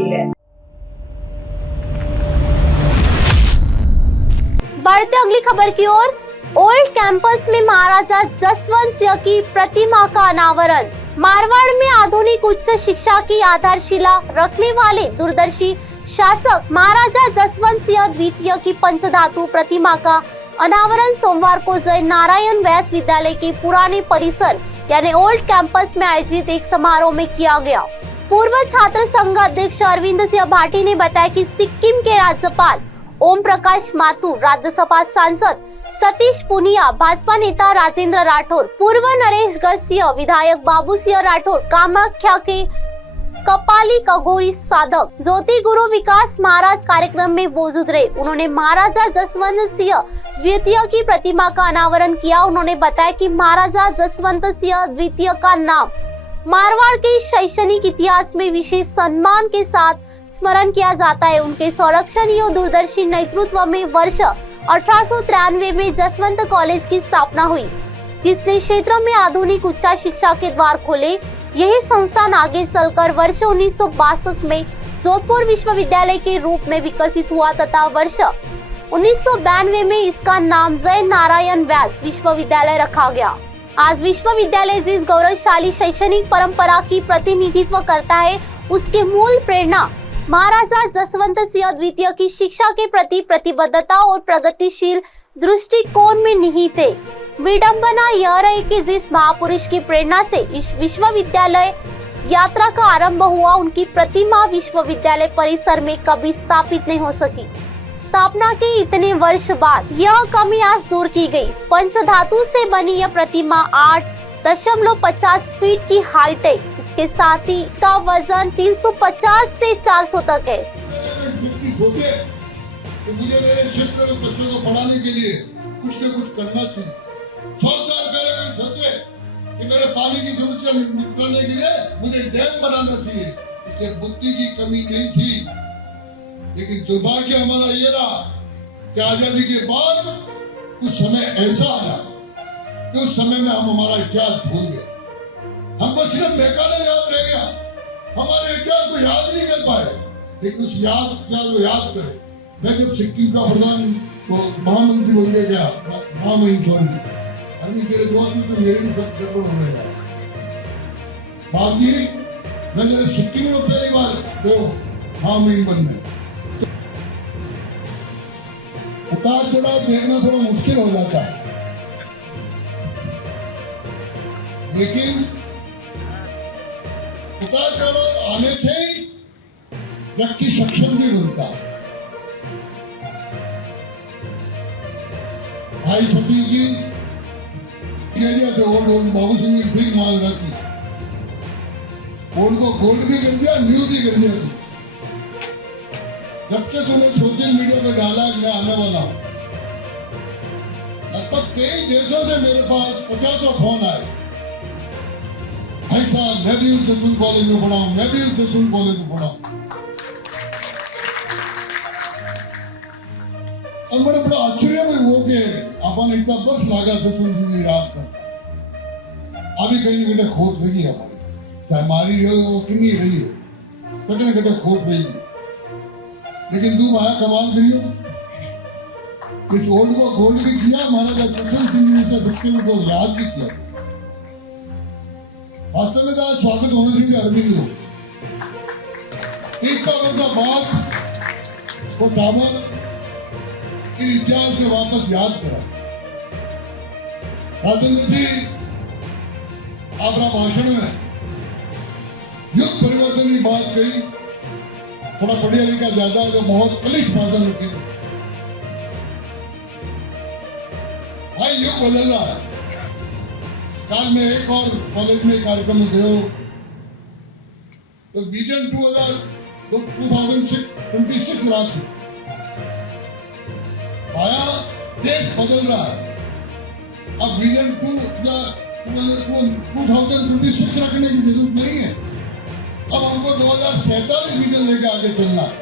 गई है। बढ़ते अगली खबर की ओर। ओल्ड कैंपस में महाराजा जसवंत सिंह की प्रतिमा का अनावरण। मारवाड़ में आधुनिक उच्च शिक्षा की आधारशिला रखने वाले दूरदर्शी शासक महाराजा जसवंत सिंह द्वितीय की पंचधातु प्रतिमा का अनावरण सोमवार को जय नारायण व्यास विद्यालय के पुराने परिसर यानी ओल्ड कैंपस में आयोजित एक समारोह में किया गया। पूर्व छात्र संघ अध्यक्ष अरविंद सिंह भाटी ने बताया कि सिक्किम के राज्यपाल ओम प्रकाश माथुर, राज्यसभा सांसद सतीश पुनिया, भाजपा नेता राजेंद्र राठौर, पूर्व नरेश गसिया, विधायक बाबू सिंह राठौर, कामाख्या के कपाली कघोरी साधक ज्योति गुरु विकास महाराज कार्यक्रम में मौजूद रहे। उन्होंने महाराजा जसवंत सिंह द्वितीय की प्रतिमा का अनावरण किया। उन्होंने बताया कि महाराजा जसवंत सिंह द्वितीय का नाम मारवाड़ के शैक्षणिक इतिहास में विशेष सम्मान के साथ स्मरण किया जाता है। उनके संरक्षण एवं दूरदर्शी नेतृत्व में वर्ष 1893 में जसवंत कॉलेज की स्थापना हुई, जिसने क्षेत्र में आधुनिक उच्च शिक्षा के द्वार खोले। यही संस्थान आगे चलकर वर्ष 1962 में जोधपुर विश्वविद्यालय के रूप में विकसित हुआ तथा वर्ष 1992 में इसका नाम जय नारायण व्यास विश्वविद्यालय रखा गया। आज विश्वविद्यालय जिस गौरवशाली शैक्षणिक परंपरा की प्रतिनिधित्व करता है, उसके मूल प्रेरणा महाराजा जसवंत सिंह द्वितीय की शिक्षा के प्रति प्रतिबद्धता और प्रगतिशील दृष्टिकोण में निहित है। विडंबना यह रही कि जिस महापुरुष की प्रेरणा से इस विश्वविद्यालय यात्रा का आरंभ हुआ, उनकी प्रतिमा विश्वविद्यालय परिसर में कभी स्थापित नहीं हो सकी। स्थापना के इतने वर्ष बाद यह कमी आज दूर की गई। पंचधातु से बनी यह प्रतिमा 8.50 फीट की हाइट है। इसके साथ ही इसका वजन 350 से 400 तक है। मुझे मेरे क्षेत्र में बच्चों को पढ़ाने के लिए कुछ न कुछ करना चाहिए। 100 साल पहले कोई सोचे कि मेरे पानी की समस्या निपटाने के लिए मुझे डैम बनाना चाहिए। इसलिए बुद्धि की कमी नहीं थी, लेकिन दुर्भाग्य हमारा ये रहा कि आजादी के बाद कुछ समय ऐसा आया कि उस समय में हम हमारा इतिहास भूल गए। हमको सिर्फ महकाना याद रह गया, हमारे इतिहास को याद नहीं कर पाए। लेकिन उस इतिहास को याद करें। मैं जब सिक्किम का प्रधान महामंत्री बन के गया, महामहिम छोड़ अभी तेरे दोस्त में तो मेरे भी सब गड़बड़ हो गया। बाकी मैंने सिक्किम में पहली बार दो महामहिम बनने, उतार चढ़ाव देखना थोड़ा मुश्किल हो जाता है, लेकिन उतार चढ़ाव आने से ही व्यक्ति सक्षम भी बनता है। भाई सतीश जी ओल्ड बाबू सिंह ने बिग माल रखी, ओल्ड को गोल्ड भी कर दिया, न्यू भी कर दिया। जब से तूने सोशल मीडिया पे डाला मैं आने वाला हूं, लगभग कई देशों से मेरे पास 50 फोन आए। भाई साहब मैं भी उस जसवंत कॉलेज में पढ़ा हूं, मैं भी उस जसवंत कॉलेज में पढ़ा हूं। और बड़े बड़ा आश्चर्य में वो के अपन इतना बस लागा जसवंत सिंह ने याद करता। अभी कहीं न कहीं खोट लगी हमारी, चाहे हमारी हो कि नहीं रही हो, कटे न कटे खोट रही। लेकिन तू वहां कमाल करियो, इस ओल्ड को गोल्ड भी किया, महाराजा जसवंत सिंह जी से व्यक्ति को याद भी किया। वास्तव में आज स्वागत होना चाहिए अरविंद को। इतना वर्षा बाद वो टावर इन इतिहास के वापस याद करा। राजेंद्र जी अपना भाषण में युग परिवर्तन की बात कही, थोड़ा पढ़िया लिखा ज्यादा है, जो बहुत कलिश भाषण रखी। भाई युग बदल रहा है। कल मैं एक और कॉलेज में कार्यक्रम में गया, तो विजन 2026 राखी आया, देश बदल रहा है। अब विजन 2026 रखने की जरूरत नहीं है, अब हमको 2047 विजन लेके आगे चलना है।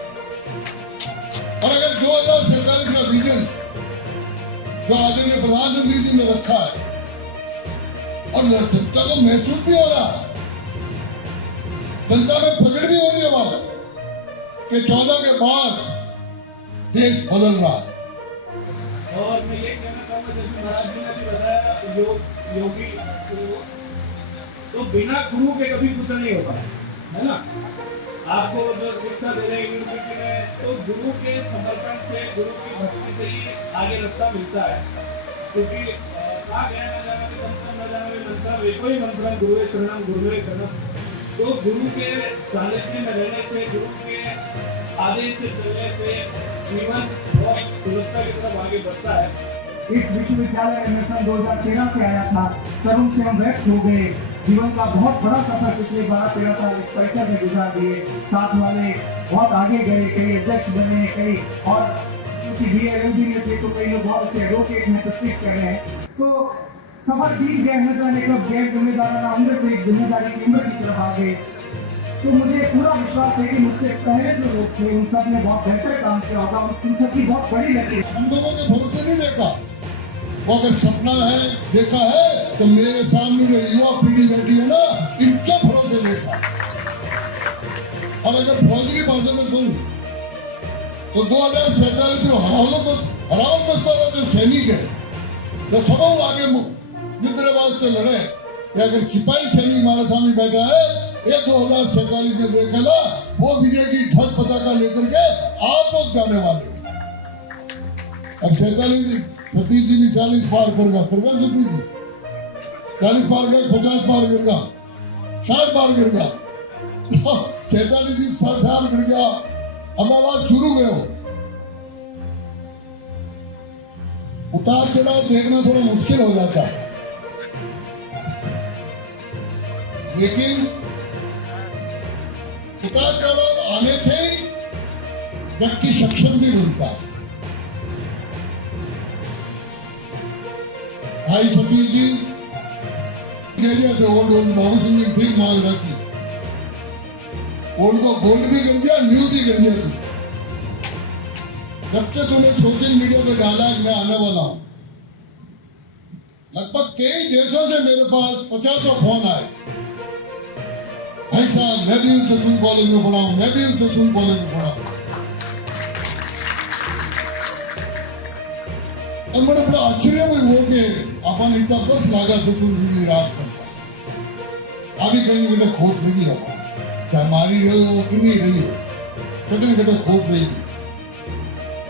और अगर 2047 का विजन जो आदरणीय प्रधानमंत्री जी ने रखा है, और जनता को महसूस भी हो रहा है, जनता में प्रकट भी हो रही है बात कि 14 के बाद देश बदल रहा है। और मैं ये कहना चाहूँगा, जैसे महाराज जी ने भी बताया, योगी तो बिना गुरु के कभी कुछ नहीं होता है ना। आपको जो शिक्षा दे रहे हैं यूनिवर्सिटी में, तो गुरु के समर्पण से, गुरु की भक्ति से ही आगे रास्ता मिलता है। क्योंकि कहा गया न जाना मंत्र न जाना मंत्र एको ही मंत्र गुरुवे शरणम। तो गुरु के सानिध्य में रहने से, गुरु के आदेश से चलने से जीवन बहुत सुलभता की तरफ आगे बढ़ता है। इस विश्वविद्यालय में सन 2013 से आया था, तब से हम व्यस्त हो गए। जीवन का बहुत बड़ा सफर पिछले 12-13 साल इस परिसर में गुजार दिए। साथ वाले बहुत आगे गए, कई अध्यक्ष बने, कई और क्योंकि BA-MD में थे तो कई लोग बहुत अच्छे एडवोकेट में प्रैक्टिस कर रहे हैं। तो सफर बीत गया, न जाने कब गैर जिम्मेदाराना उम्र से एक जिम्मेदारी की उम्र की तरफ आ गए। तो मुझे पूरा विश्वास है कि मुझसे पहले जो लोग थे उन सब ने बहुत बेहतर काम किया होगा, उन सबकी बहुत बड़ी लगी। हम लोगों ने भरोसे नहीं देखा, वो अगर सपना है देखा है तो मेरे सामने जो युवा पीढ़ी बैठी है ना, इनके भरोसे देखा। और अगर फौजी की भाषा में कहूँ तो 2047 में हरावल दस्ता जो सैनिक है, जो सब आगे युद्ध से लड़े, अगर सिपाही सैनिक हमारे सामने बैठा है, ये 2047 में देखा ना, वो विजय की ध्वज पताका लेकर के आप लोग जाने वाले। अब 47 सतीश जी भी 40 पार करेगा सतीश जी 40 पार कर, 50 पार करेगा, 60 पार करेगा। 47 जी 60 साल कर गया। अब आवाज शुरू गए हो। उतार चढ़ाव देखना थोड़ा मुश्किल हो जाता है, लेकिन उतार चढ़ाव आने से व्यक्ति सक्षम भी बनता है। भाई सतीश जी से ओल्ड बाबू सिंह ने ठीक मांग रखी, ओल्ड को गोल्ड भी कर दिया, न्यू भी कर दिया। जब से तूने सोशल मीडिया पे डाला है मैं आने वाला हूं, लगभग कई देशों से मेरे पास 50 फोन आए, भाई साहब मैं भी उस कॉलेज में पढ़ा हूं, मैं भी उस कॉलेज में पढ़ा हूं। बड़ा बड़ा आश्चर्य हुई वो के अपन इतना बस लागा जी याद करता अभी कहीं बेटा खोट नहीं है, क्या हमारी रही कि नहीं रही हो, कहीं बेटा खोट नहीं थी,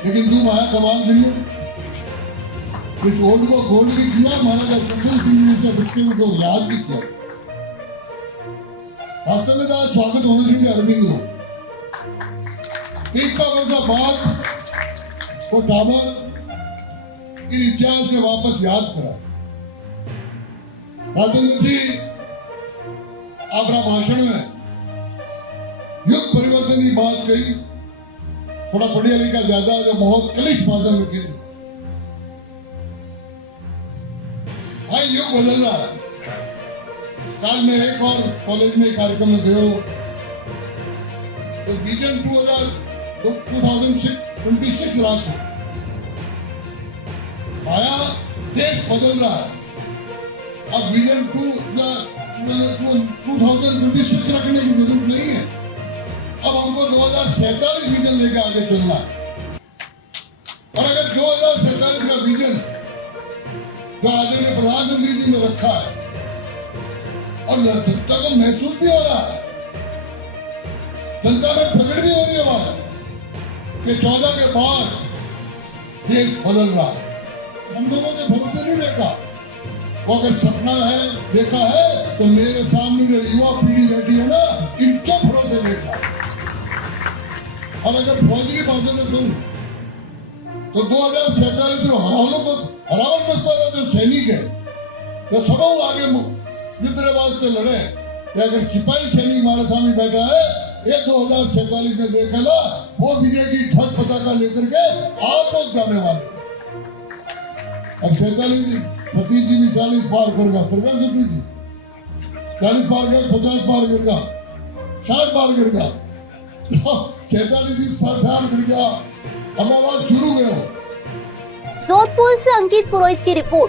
लेकिन तुम आया कमाल करियो। इस ओल्ड को गोल्ड भी किया, महाराजा कृष्ण सिंह जी से व्यक्ति को याद भी किया। वास्तव में स्वागत होना चाहिए अरविंद लोग। इतना वर्षा बाद वो डाबर इन इतिहास में वापस याद करा। राजेंद्र जी अपना भाषण में युग परिवर्तन की बात कही, थोड़ा पढ़िया लिखा ज्यादा, जो बहुत कलिश भाषा में कही। भाई युग बदल रहा है। कल मैं एक और कॉलेज में कार्यक्रम में गयो, तो विजन 2026 लाख आया, देश बदल रहा है। अब विजन 2026 रखने की जरूरत नहीं है, अब हमको 2047 विजन लेकर आगे चलना है। और अगर 2047 का विजन जो आदरणीय प्रधानमंत्री जी ने रखा है और जनता को महसूस भी हो रहा है, जनता में प्रकट भी हो रही है बात कि 14 के बाद देश बदल रहा है। हम लोगों ने भरोसे नहीं देखा, वो अगर सपना है देखा है तो मेरे सामने जो युवा पीढ़ी बैठी है ना, इनके भरोसे देखा। और अगर फौजी की भाषा में कहूं तो 2047 में हरावल दस्ता जो सैनिक है, जो सब आगे युद्ध से लड़े, अगर सिपाही सैनिक हमारे सामने बैठा है, ये 2047 में देखा ना, वो विजय की ध्वज पताका लेकर के आप लोग जाने वाले। अब 47 सतीश जी भी 40 पार करेगा सतीश जी 40 पार कर, 50 पार करेगा, 60 पार करेगा। 46 जी 60 साल कर गया। अब आवाज शुरू गए हो। जोधपुर से अंकित पुरोहित की रिपोर्ट।